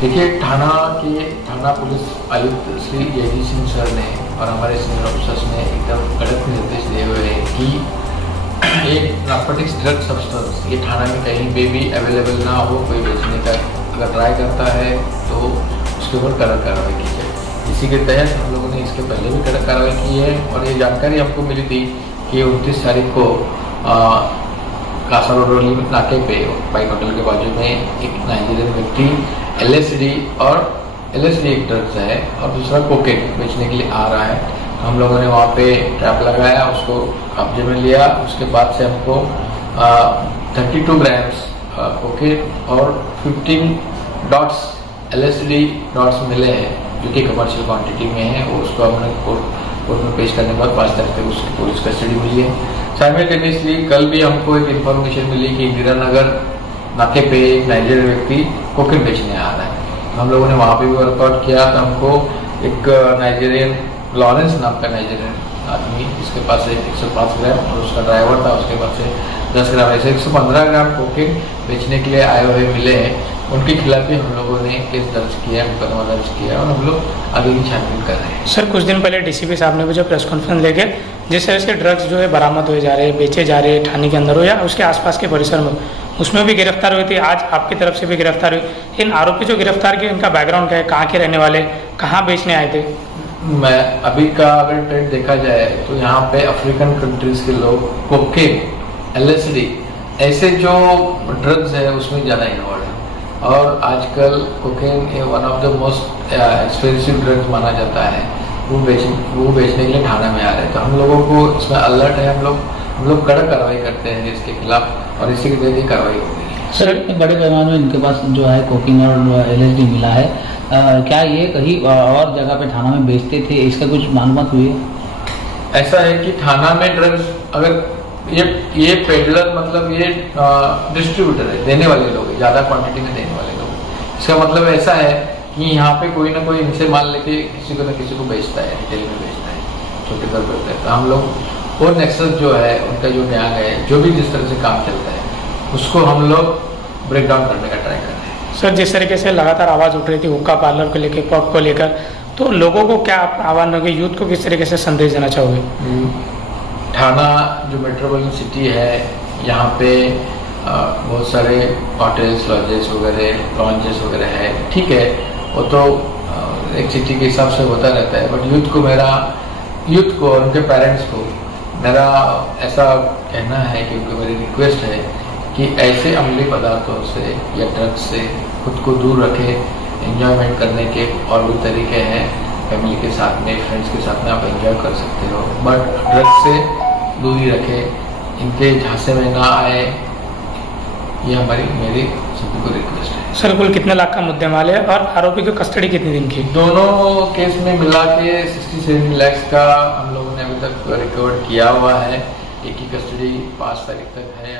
देखिए, थाना पुलिस आयुक्त श्री जयजीत सिंह सर ने और हमारे सीनियर ऑफिसर्स ने एकदम कड़क निर्देश दिए हुए हैं कि एक नार्कोटिक्स ड्रग सब्सटेंस ये थाना में कहीं पे भी अवेलेबल ना हो। कोई बेचने का अगर ट्राई करता है तो उसके ऊपर कड़क कार्रवाई की जाए। इसी के तहत हम लोगों ने इसके पहले भी कड़क कार्रवाई की है और ये जानकारी हमको मिली थी कि 29 तारीख को कासारोडोली नाके पे बाइक होटल के बाजू में एक नाइजीरियन व्यक्ति LSD एक ड्रग्स है और दूसरा कोकेन बेचने के लिए आ रहा है। तो हम लोगों ने वहाँ पे ट्रैप लगाया, उसको कब्जे में लिया। उसके बाद से हमको 32 ग्राम्स कोकेन और 15 डॉट्स LSD डॉट्स मिले हैं जो कि कमर्शियल क्वांटिटी में है। वो उसको हमने कोर्ट में पेश करने के बाद 5 तारीख तक उसकी पुलिस कस्टडी मिली है। साइमल्टेनियसली कल भी हमको एक इन्फॉर्मेशन मिली कि इंदिरा नगर नाके पे एक नाइजीरियन व्यक्ति कोकेन बेचने आ रहा है। हम लोगों ने वहाँ पे भी वर्कआउट किया तो हमको एक नाइजीरियन लॉरेंस नाम का नाइजीरियन आदमी जिसके पास से 105 ग्राम और उसका ड्राइवर था उसके पास से 10 ग्राम ऐसे 115 ग्राम कोकेन बेचने के लिए आए हुए मिले हैं। उनके खिलाफ भी हम लोगों ने केस दर्ज किया, मुकदमा दर्ज किया और हम लोग आगे की छानबीन कर रहे हैं। सर, कुछ दिन पहले DCP साहब ने भी जो प्रेस कॉन्फ्रेंस लेके जिस तरह से ड्रग्स जो है बरामद हुए जा रहे हैं, बेचे जा रहे हैं थाने के अंदर हो या उसके आसपास के परिसर में, उसमें भी गिरफ्तार हुई थी। आज आपकी तरफ से भी गिरफ्तार हुई। इन आरोपी जो गिरफ्तार किए इनका बैकग्राउंड क्या है, कहाँ के रहने वाले, कहाँ बेचने आए थे? मैं अभी का अगर ट्रेंड देखा जाए तो यहाँ पे अफ्रीकन कंट्रीज के लोग कोकेन, LSD ऐसे जो ड्रग्स है उसमें ज़्यादा इन्वॉल्व है। और आजकल cocaine one of the most expensive drugs माना जाता है। वो बेचने के लिए थाना में आ रहे हैं। तो हम लोगों को इसमें अलर्ट है। हम लोग कड़क कार्रवाई करते हैं इसके खिलाफ और इसी के तहत कार्रवाई होगी। सर, बड़े पैमाने में इनके पास जो है कोकेन और LSD मिला है, क्या ये कहीं और जगह पे थाना में बेचते थे, इसका कुछ मालूमात हुई है? ऐसा है कि थाना में ड्रग्स अगर ये पेडलर मतलब ये डिस्ट्रीब्यूटर है, देने वाले लोग, ज्यादा क्वांटिटी में देने वाले लोग। इसका मतलब ऐसा है कि यहाँ पे कोई ना कोई इनसे माल लेके किसी को न किसी को बेचता है, रिटेल में बेचता है, छोटे तौर पर बेचता है। तो हम लोग और नेक्सस जो है उनका जो गैंग है, जो भी जिस तरह से काम चलता है उसको हम लोग ब्रेक डाउन करने का ट्राई कर रहे हैं। सर, जिस तरीके से लगातार आवाज़ उठ रही थी हुक्का पार्लर को लेकर, पब को लेकर, तो लोगों को क्या आह्वान होगी, यूथ को किस तरीके से संदेश देना चाहोगे? थाना जो मेट्रोपॉलिटन सिटी है, यहाँ पे बहुत सारे होटल्स, लॉजेस वगैरह, लॉन्जेस वगैरह है। ठीक है, वो तो एक सिटी के हिसाब से होता रहता है। बट यूथ को और उनके पेरेंट्स को मेरा ऐसा कहना है कि उनको मेरी रिक्वेस्ट है कि ऐसे अम्लीय पदार्थों से या ड्रग्स से खुद को दूर रखें। एंजॉयमेंट करने के और भी तरीके हैं, फैमिली के साथ में, फ्रेंड्स के साथ में आप एंजॉय कर सकते हो, बट ड्रग्स से दूरी रखें, इनके झांसे में ना आए। ये मेरी सभी को रिक्वेस्ट है। सर, कुल कितने लाख का मुद्देमाल है और आरोपी की कस्टडी कितने दिन की? दोनों केस में मिला के 67 लाख का हम लोगों ने अभी तक रिकवर किया हुआ है। एक ही कस्टडी 5 तारीख तक है।